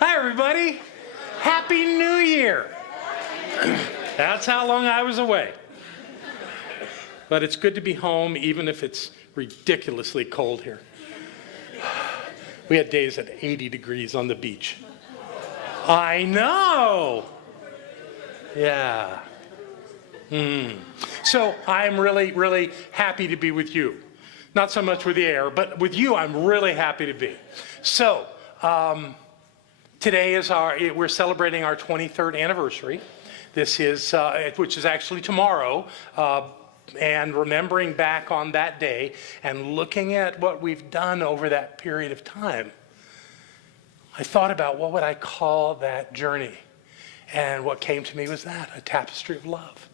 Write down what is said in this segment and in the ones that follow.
Hi, everybody. Happy New Year. That's how long I was away. But it's good to be home, even if it's ridiculously cold here. We had days at 80 degrees on the beach. I know. Yeah. So I'm really, really happy to be with you. Not so much with the air, but with you, I'm really happy to be. So today is we're celebrating our 23rd anniversary. This is, which is actually tomorrow, and remembering back on that day and looking at what we've done over that period of time. I thought about what would I call that journey, and what came to me was that, a tapestry of love.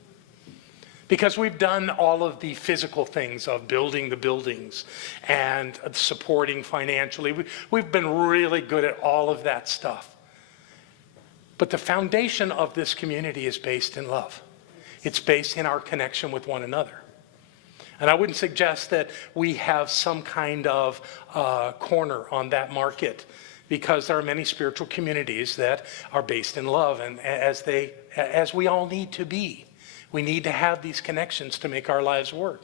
Because we've done all of the physical things of building the buildings and supporting financially. We've been really good at all of that stuff. But the foundation of this community is based in love. It's based in our connection with one another. And I wouldn't suggest that we have some kind of corner on that market, because there are many spiritual communities that are based in love, and as we all need to be. We need to have these connections to make our lives work.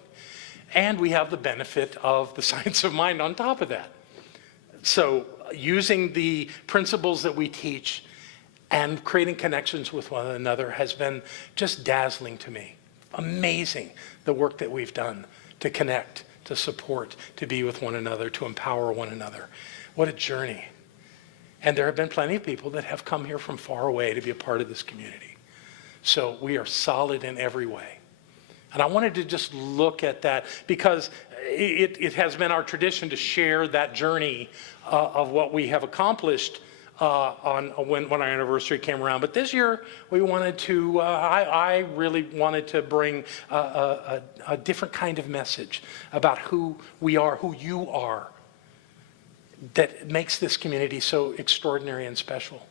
And we have the benefit of the science of mind on top of that. So using the principles that we teach and creating connections with one another has been just dazzling to me. Amazing, the work that we've done to connect, to support, to be with one another, to empower one another. What a journey. And there have been plenty of people that have come here from far away to be a part of this community. So we are solid in every way. And I wanted to just look at that because it has been our tradition to share that journey of what we have accomplished when our anniversary came around. But this year we wanted to, I really wanted to bring a different kind of message about who we are, who you are, that makes this community so extraordinary and special.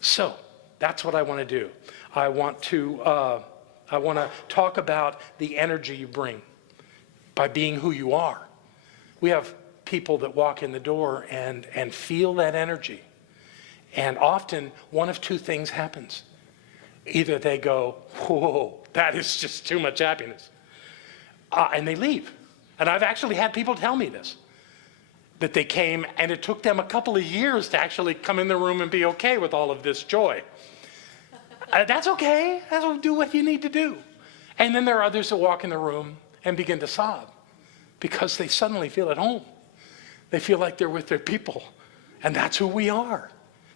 So that's what I want to do. I want to talk about the energy you bring by being who you are. We have people that walk in the door and feel that energy. And often one of two things happens. Either they go, whoa, that is just too much happiness. And they leave. And I've actually had people tell me this, that they came and it took them a couple of years to actually come in the room and be okay with all of this joy. That's okay. That'll do what you need to do. And then there are others that walk in the room and begin to sob because they suddenly feel at home. They feel like they're with their people. And that's who we are.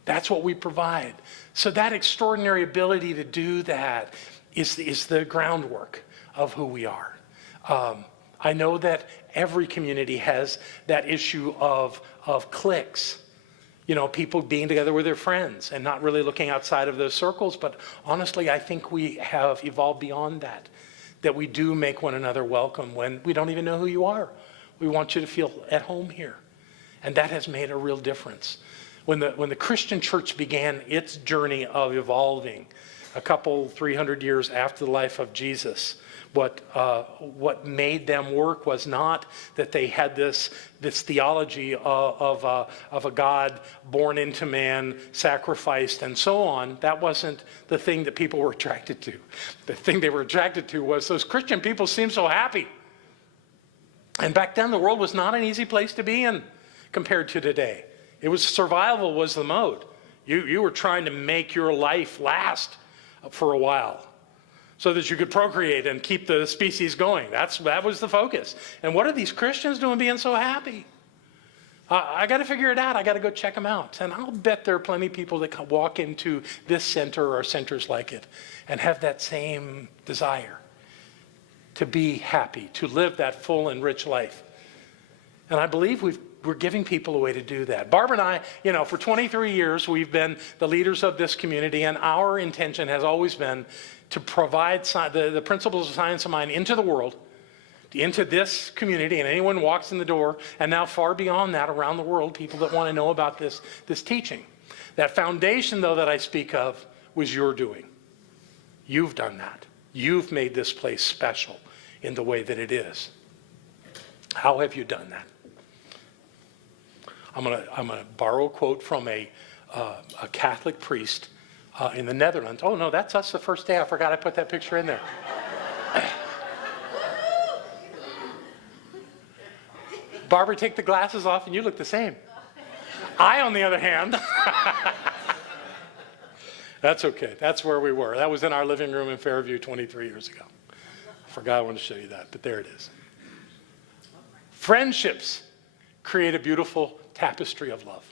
That's what we provide. So that extraordinary ability to do that is the groundwork of who we are. I know that every community has that issue of cliques. You know, people being together with their friends and not really looking outside of those circles. But honestly, I think we have evolved beyond that we do make one another welcome when we don't even know who you are. We want you to feel at home here. And that has made a real difference. When the Christian church began its journey of evolving, 300 years after the life of Jesus, what made them work was not that they had this theology of a God born into man, sacrificed, and so on. That wasn't the thing that people were attracted to. The thing they were attracted to was those Christian people seemed so happy. And back then, the world was not an easy place to be in compared to today. It was survival was the mode. You were trying to make your life last for a while, so that you could procreate and keep the species going. That was the focus. And what are these Christians doing being so happy? I got to figure it out. I got to go check them out. And I'll bet there are plenty of people that can walk into this center or centers like it and have that same desire to be happy, to live that full and rich life. And I believe we're giving people a way to do that. Barbara and I, for 23 years, we've been the leaders of this community, and our intention has always been to provide the principles of science of mind into the world, into this community, and anyone walks in the door, and now far beyond that, around the world, people that want to know about this teaching. That foundation, though, that I speak of was your doing. You've done that. You've made this place special in the way that it is. How have you done that? I'm gonna borrow a quote from a a Catholic priest in the Netherlands. Oh, no, that's us the first day. I forgot I put that picture in there. Barbara, take the glasses off and you look the same. I, on the other hand, that's okay. That's where we were. That was in our living room in Fairview 23 years ago. I forgot I wanted to show you that, but there it is. Friendships create a beautiful tapestry of love.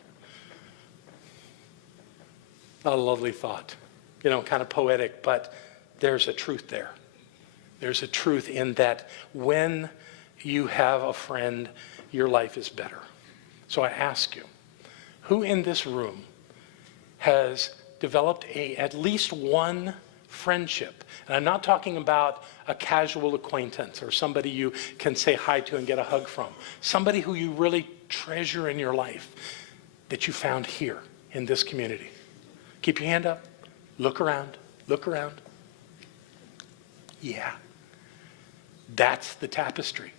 Not a lovely thought, kind of poetic, but there's a truth there. There's a truth in that when you have a friend, your life is better. So I ask you, who in this room has developed at least one friendship? And I'm not talking about a casual acquaintance or somebody you can say hi to and get a hug from. Somebody who you really treasure in your life that you found here in this community. Keep your hand up. Look around. Look around. Yeah. That's the tapestry.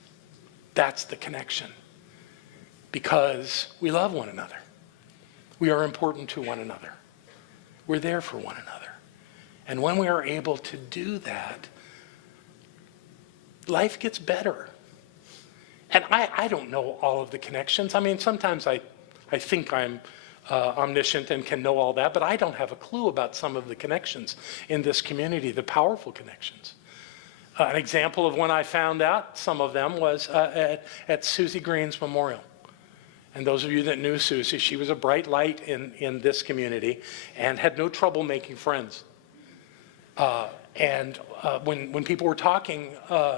That's the connection. Because we love one another. We are important to one another. We're there for one another. And when we are able to do that, life gets better. And I don't know all of the connections. I mean, sometimes I think I'm omniscient and can know all that, but I don't have a clue about some of the connections in this community, the powerful connections. An example of when I found out some of them was at Suzie Green's memorial. And those of you that knew Suzie, she was a bright light in this community and had no trouble making friends. When people were talking,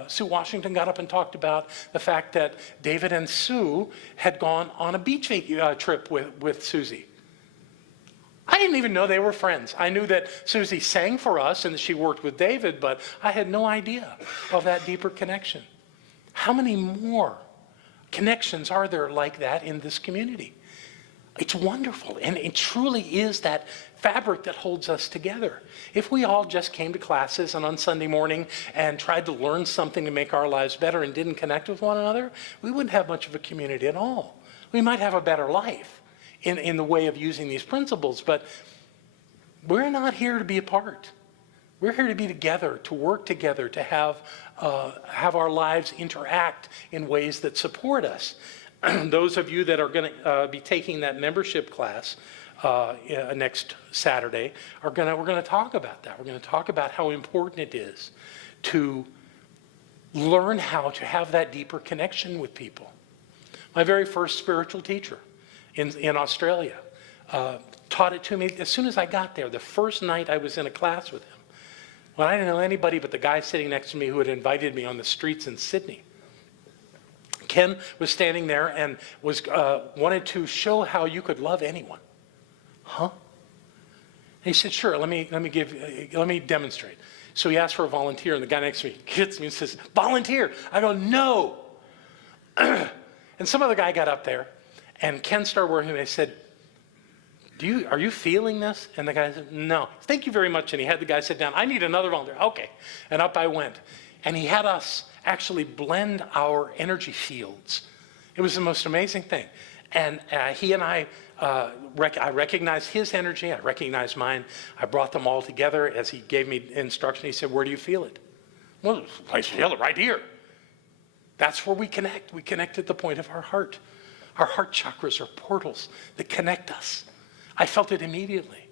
Sue Washington got up and talked about the fact that David and Sue had gone on a beach trip with Suzie. I didn't even know they were friends. I knew that Suzie sang for us and that she worked with David, but I had no idea of that deeper connection. How many more connections are there like that in this community? It's wonderful, and it truly is that fabric that holds us together. If we all just came to classes and on Sunday morning and tried to learn something to make our lives better and didn't connect with one another, we wouldn't have much of a community at all. We might have a better life in the way of using these principles, but we're not here to be apart. We're here to be together, to work together, to have our lives interact in ways that support us. Those of you that are going to be taking that membership class next Saturday we're going to talk about that. We're going to talk about how important it is to learn how to have that deeper connection with people. My very first spiritual teacher in Australia taught it to me as soon as I got there. The first night I was in a class with him, when I didn't know anybody but the guy sitting next to me who had invited me on the streets in Sydney. Ken was standing there and wanted to show how you could love anyone. Huh? And he said, sure, let me demonstrate. So he asked for a volunteer, and the guy next to me hits me and says, volunteer. I go, no. And some other guy got up there, and Ken started working, and I said, are you feeling this? And the guy said, no. Thank you very much. And he had the guy sit down. I need another volunteer. Okay. And up I went. And he had us actually blend our energy fields. It was the most amazing thing. And he and I recognized his energy. I recognized mine. I brought them all together as he gave me instruction. He said, where do you feel it? Well, I feel it right here. That's where we connect. We connect at the point of our heart. Our heart chakras are portals that connect us. I felt it immediately.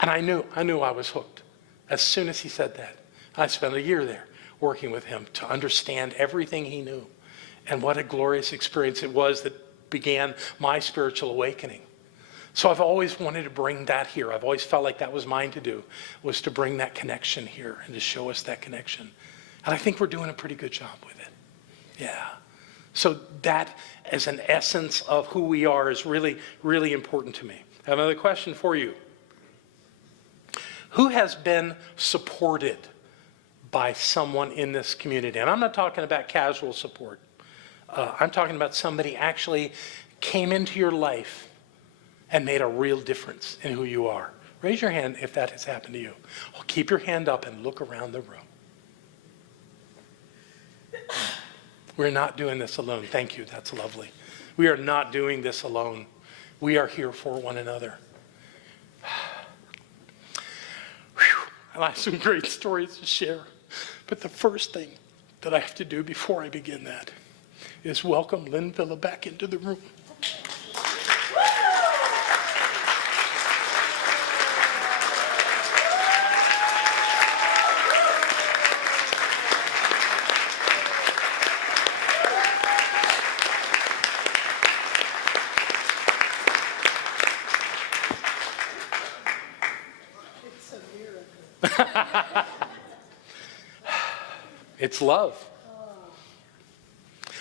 And I knew I was hooked as soon as he said that. I spent a year there working with him to understand everything he knew. And what a glorious experience it was that began my spiritual awakening. So I've always wanted to bring that here. I've always felt like that was mine to do, was to bring that connection here and to show us that connection. And I think we're doing a pretty good job with it. Yeah. So that as an essence of who we are is really, really important to me. I have another question for you. Who has been supported by someone in this community? And I'm not talking about casual support. I'm talking about somebody actually came into your life and made a real difference in who you are. Raise your hand if that has happened to you. Well, keep your hand up and look around the room. We're not doing this alone. Thank you. That's lovely. We are not doing this alone. We are here for one another. and I have some great stories to share. But the first thing that I have to do before I begin that is welcome Lynn Villa back into the room. It's love.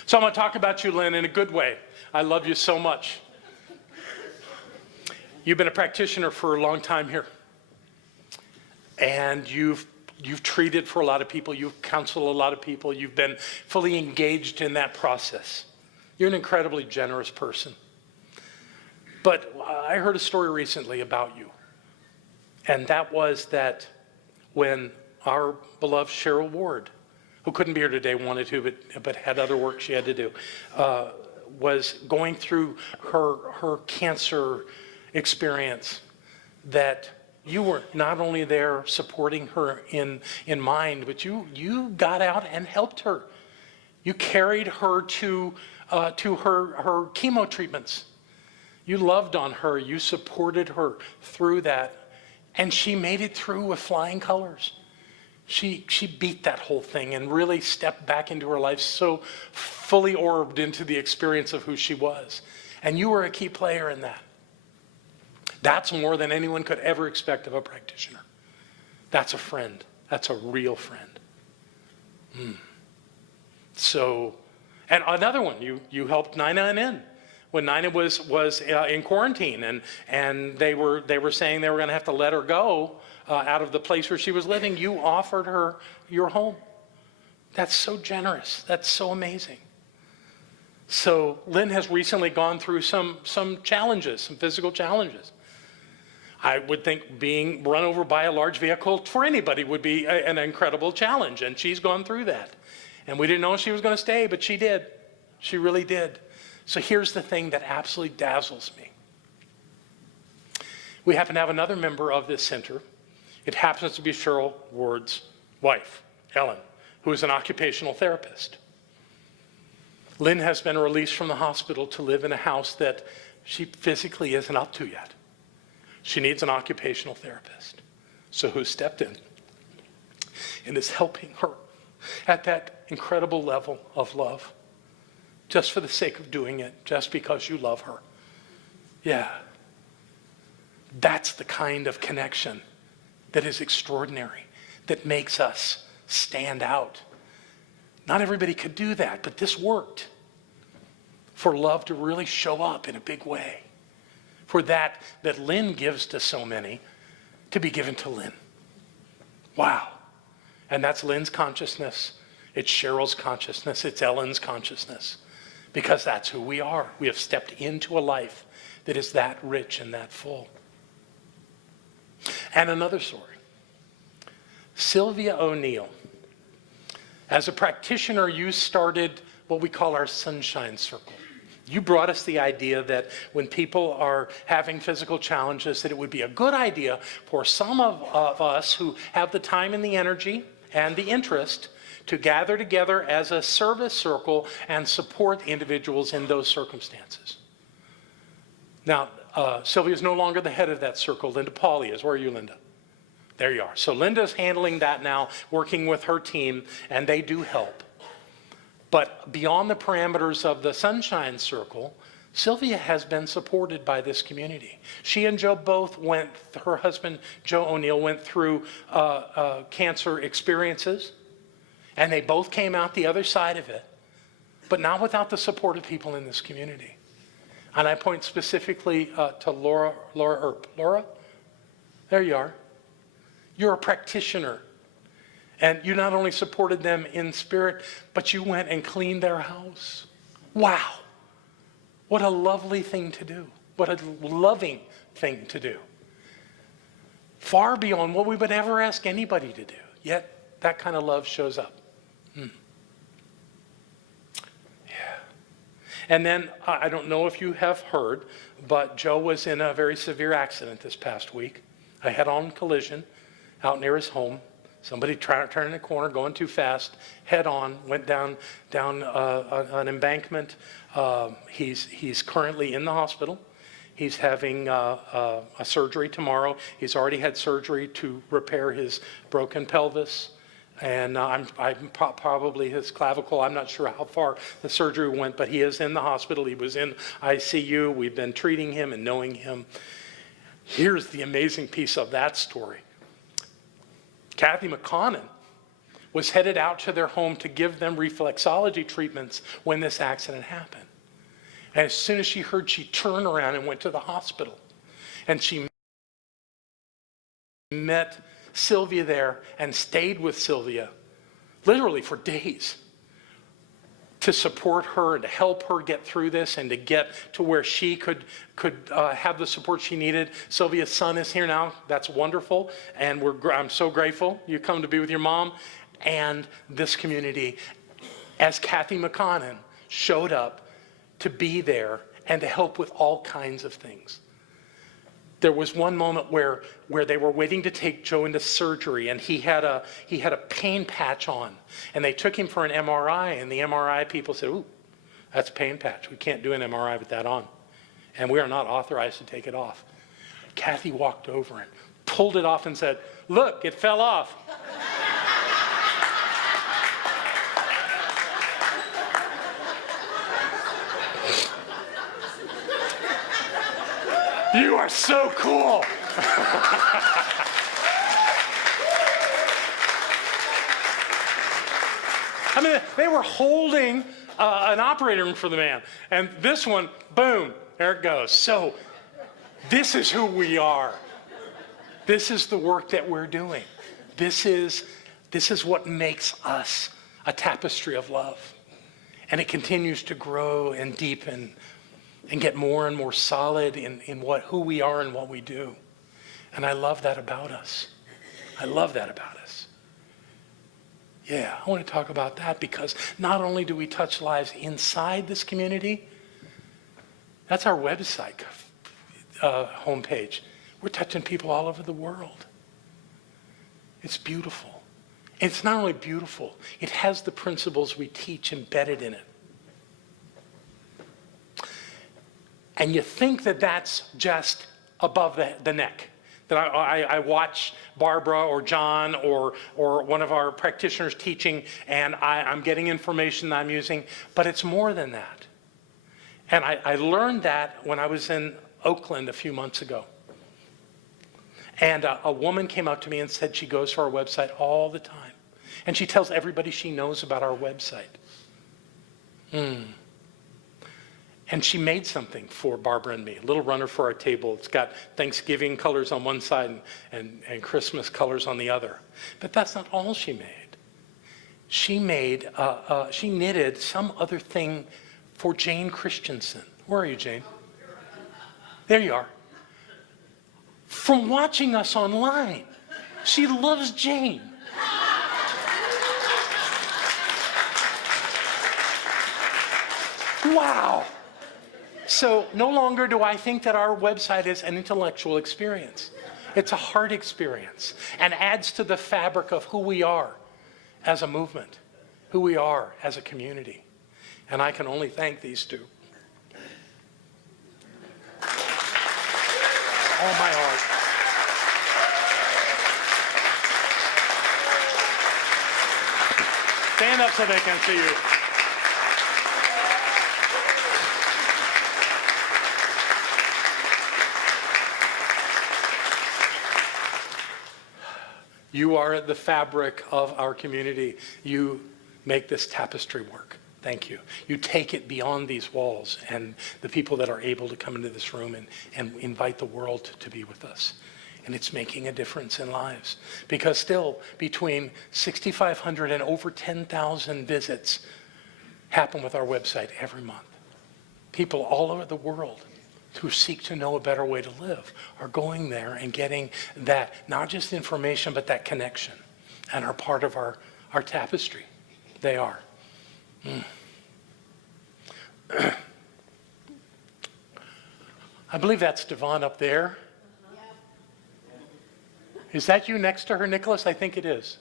So I'm going to talk about you, Lynn, in a good way. I love you so much. You've been a practitioner for a long time here. And you've treated for a lot of people. You've counseled a lot of people. You've been fully engaged in that process. You're an incredibly generous person. But I heard a story recently about you. And that was that when our beloved Cheryl Ward, who couldn't be here today, wanted to, but had other work she had to do, was going through her cancer experience, that you were not only there supporting her in mind, but you got out and helped her. You carried her to her chemo treatments. You loved on her. You supported her through that. And she made it through with flying colors. She beat that whole thing and really stepped back into her life so fully orbed into the experience of who she was. And you were a key player in that. That's more than anyone could ever expect of a practitioner. That's a friend. That's a real friend. So, and another one, you helped Nina and in. When Nina was in quarantine and they were saying they were going to have to let her go out of the place where she was living, you offered her your home. That's so generous. That's so amazing. So Lynn has recently gone through some challenges, some physical challenges. I would think being run over by a large vehicle for anybody would be an incredible challenge, and she's gone through that. And we didn't know she was going to stay, but she did. She really did. So here's the thing that absolutely dazzles me. We happen to have another member of this center. It happens to be Cheryl Ward's wife, Ellen, who is an occupational therapist. Lynn has been released from the hospital to live in a house that she physically isn't up to yet. She needs an occupational therapist. So who stepped in and is helping her at that incredible level of love, just for the sake of doing it, just because you love her. Yeah. That's the kind of connection that is extraordinary, that makes us stand out. Not everybody could do that, but this worked. For love to really show up in a big way. For that Lynn gives to so many, to be given to Lynn. Wow. And that's Lynn's consciousness. It's Cheryl's consciousness. It's Ellen's consciousness. Because that's who we are. We have stepped into a life that is that rich and that full. And another story. Sylvia O'Neill. As a practitioner, you started what we call our Sunshine Circle. You brought us the idea that when people are having physical challenges, that it would be a good idea for some of us who have the time and the energy and the interest to gather together as a service circle and support individuals in those circumstances. Now, Sylvia is no longer the head of that circle. Linda Pauly is. Where are you, Linda? There you are. So Linda's handling that now, working with her team, and they do help. But beyond the parameters of the Sunshine Circle, Sylvia has been supported by this community. She and Joe both her husband, Joe O'Neill, went through cancer experiences. And they both came out the other side of it, but not without the support of people in this community. And I point specifically to Laura Earp. Laura, there you are. You're a practitioner. And you not only supported them in spirit, but you went and cleaned their house. Wow. What a lovely thing to do. What a loving thing to do. Far beyond what we would ever ask anybody to do. Yet that kind of love shows up. Yeah. And then, I don't know if you have heard, but Joe was in a very severe accident this past week, a head-on collision, out near his home. Somebody turning the corner, going too fast, head on, went down an embankment. He's currently in the hospital. He's having a surgery tomorrow. He's already had surgery to repair his broken pelvis. And I'm probably his clavicle. I'm not sure how far the surgery went, but he is in the hospital. He was in ICU. We've been treating him and knowing him. Here's the amazing piece of that story. Kathy McConnon was headed out to their home to give them reflexology treatments when this accident happened. And as soon as she heard, she turned around and went to the hospital. And she met Sylvia there and stayed with Sylvia literally for days to support her and to help her get through this and to get to where she could have the support she needed. Sylvia's son is here now. That's wonderful. And I'm so grateful you come to be with your mom and this community as Kathy McConnon showed up to be there and to help with all kinds of things. There was one moment where they were waiting to take Joe into surgery, and he had a pain patch on, and they took him for an MRI, and the MRI people said, "Ooh, that's a pain patch. We can't do an MRI with that on, and we are not authorized to take it off." Kathy walked over and pulled it off and said, "Look, it fell off." You are so cool. I mean, they were holding an operating room for the man. And this one, boom, there it goes. So this is who we are. This is the work that we're doing. This is what makes us a tapestry of love. And it continues to grow and deepen and get more and more solid in who we are and what we do. And I love that about us. I love that about us. Yeah, I want to talk about that because not only do we touch lives inside this community, that's our website homepage. We're touching people all over the world. It's beautiful. And it's not only beautiful, it has the principles we teach embedded in it. And you think that that's just above the neck. That I watch Barbara or John or one of our practitioners teaching, and I'm getting information that I'm using, but it's more than that. And I learned that when I was in Oakland a few months ago. And a woman came up to me and said she goes to our website all the time. And she tells everybody she knows about our website. And she made something for Barbara and me, a little runner for our table. It's got Thanksgiving colors on one side and Christmas colors on the other. But that's not all she made. She knitted some other thing for Jane Christensen. Where are you, Jane? There you are. From watching us online. She loves Jane. Wow. So no longer do I think that our website is an intellectual experience. It's a heart experience and adds to the fabric of who we are as a movement, who we are as a community. And I can only thank these two. All my heart. Stand up so they can see you. You are the fabric of our community. You make this tapestry work. Thank you. You take it beyond these walls and the people that are able to come into this room and invite the world to be with us. And it's making a difference in lives. Because still, between 6,500 and over 10,000 visits happen with our website every month. People all over the world who seek to know a better way to live are going there and getting that, not just information, but that connection, and are part of our tapestry. They are. I believe that's Devon up there. Is that you next to her, Nicholas? I think it is.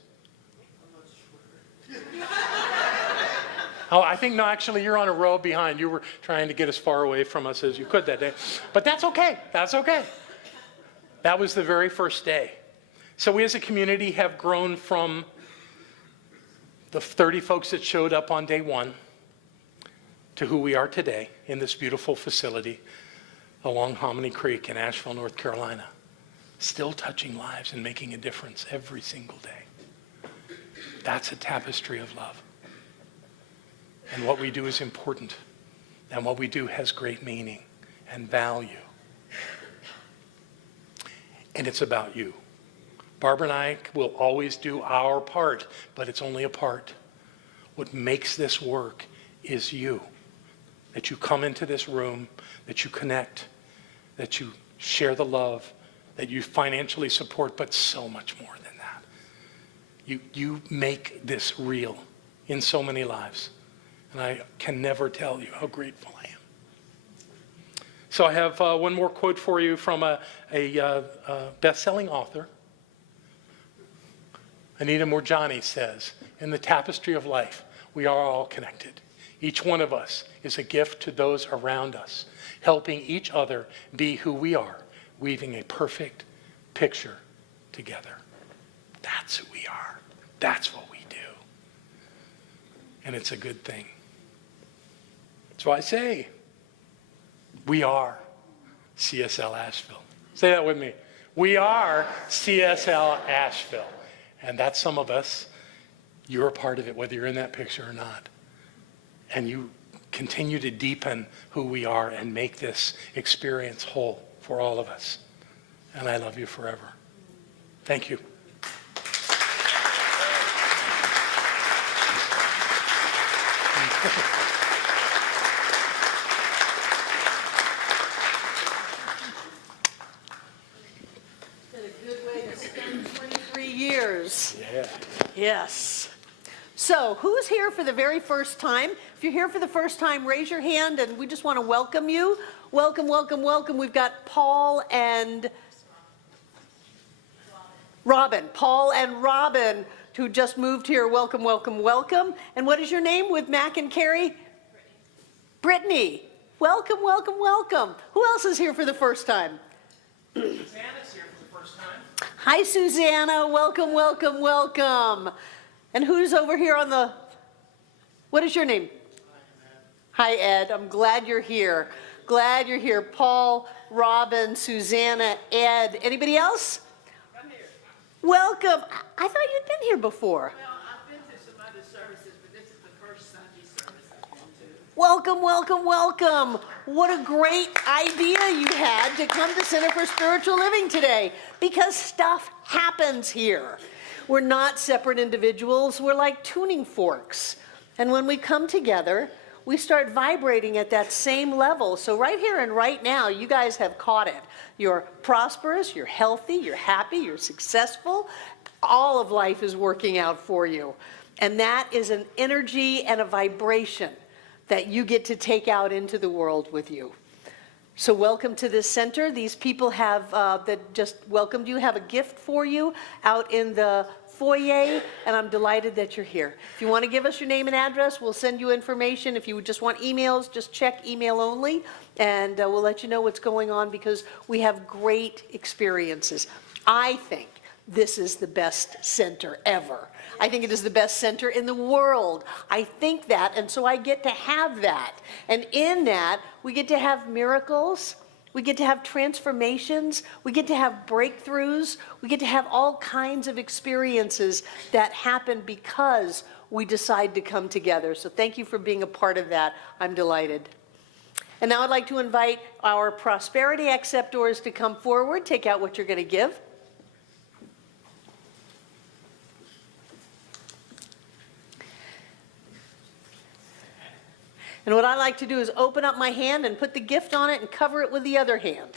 Oh, I think, no, actually, you're on a row behind. You were trying to get as far away from us as you could that day. But that's okay. That's okay. That was the very first day. So we as a community have grown from the 30 folks that showed up on day one to who we are today in this beautiful facility along Hominy Creek in Asheville, North Carolina. Still touching lives and making a difference every single day. That's a tapestry of love. And what we do is important. And what we do has great meaning and value. And it's about you. Barbara and I will always do our part, but it's only a part. What makes this work is you. That you come into this room, that you connect, that you share the love, that you financially support, but so much more than that. You make this real in so many lives. And I can never tell you how grateful I am. So I have one more quote for you from a best-selling author. Anita Moorjani says, in the tapestry of life, we are all connected. Each one of us is a gift to those around us, helping each other be who we are, weaving a perfect picture together. That's who we are. That's what we do. And it's a good thing. So I say, we are CSL Asheville. Say that with me. We are CSL Asheville. And that's some of us. You're a part of it, whether you're in that picture or not. And you continue to deepen who we are and make this experience whole for all of us. And I love you forever. Thank you. Yeah. Yes. So, who's here for the very first time? If you're here for the first time, raise your hand and we just want to welcome you. Welcome, welcome, welcome. We've got Paul and Robin. Paul and Robin, who just moved here. Welcome, welcome, welcome. And what is your name with Mac and Carrie? Brittany. Welcome, welcome, welcome. Who else is here for the first time? Susanna's here for the first time. Hi, Susanna. Welcome, welcome, welcome. And who's over here on the, what is your name? Hi, Ed. I'm glad you're here. Glad you're here. Paul, Robin, Susanna, Ed. Anybody else? I'm here. Welcome. I thought you'd been here before. Well, I've been to some other services, but this is the first Sunday service I've been to. Welcome, welcome, welcome. What a great idea you had to come to Center for Spiritual Living today, because stuff happens here. We're not separate individuals. We're like tuning forks. And when we come together, we start vibrating at that same level. So right here and right now, you guys have caught it. You're prosperous, you're healthy, you're happy, you're successful. All of life is working out for you. And that is an energy and a vibration that you get to take out into the world with you. So welcome to this center. These people have, that just welcomed you, have a gift for you out in the foyer, and I'm delighted that you're here. If you want to give us your name and address, we'll send you information. If you just want emails, just check email only, and we'll let you know what's going on, because we have great experiences. I think this is the best center ever. I think it is the best center in the world. I think that, and so I get to have that. And in that, we get to have miracles, we get to have transformations, we get to have breakthroughs, we get to have all kinds of experiences that happen because we decide to come together. So thank you for being a part of that. I'm delighted. And now I'd like to invite our Prosperity Acceptors to come forward, take out what you're going to give. And what I like to do is open up my hand and put the gift on it and cover it with the other hand.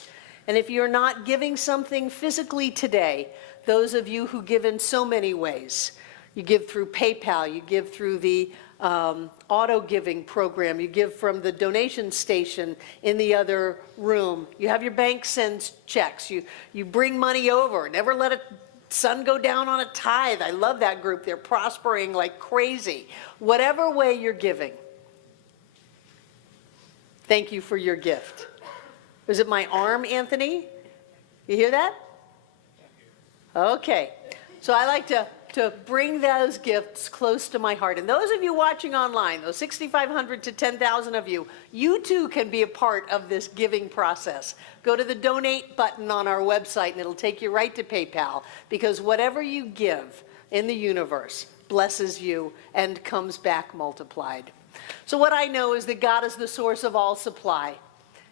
And if you're not giving something physically today, those of you who give in so many ways, you give through PayPal, you give through the auto giving program, you give from the donation station in the other room, you have your bank send checks, you bring money over, never let it sun go down on a tithe. I love that group. They're prospering like crazy. Whatever way you're giving, thank you for your gift. Was it my arm, Anthony? You hear that? Okay. So I like to bring those gifts close to my heart. And those of you watching online, those 6,500 to 10,000 of you, you too can be a part of this giving process. Go to the donate button on our website and it'll take you right to PayPal, because whatever you give in the universe blesses you and comes back multiplied. So what I know is that God is the source of all supply,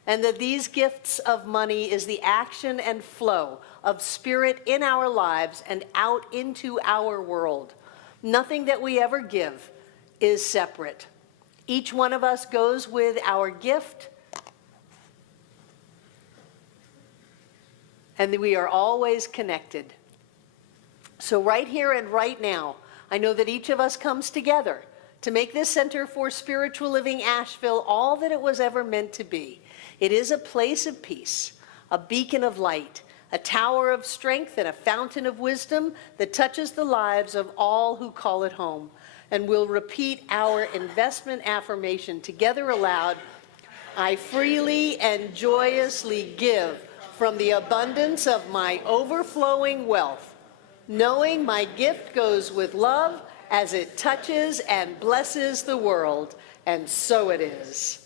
and that these gifts of money is the action and flow of spirit in our lives and out into our world. Nothing that we ever give is separate. Each one of us goes with our gift, and we are always connected. So right here and right now, I know that each of us comes together to make this Center for Spiritual Living Asheville all that it was ever meant to be. It is a place of peace, a beacon of light, a tower of strength, and a fountain of wisdom that touches the lives of all who call it home. And we'll repeat our investment affirmation together aloud. I freely and joyously give from the abundance of my overflowing wealth, knowing my gift goes with love as it touches and blesses the world. And so it is.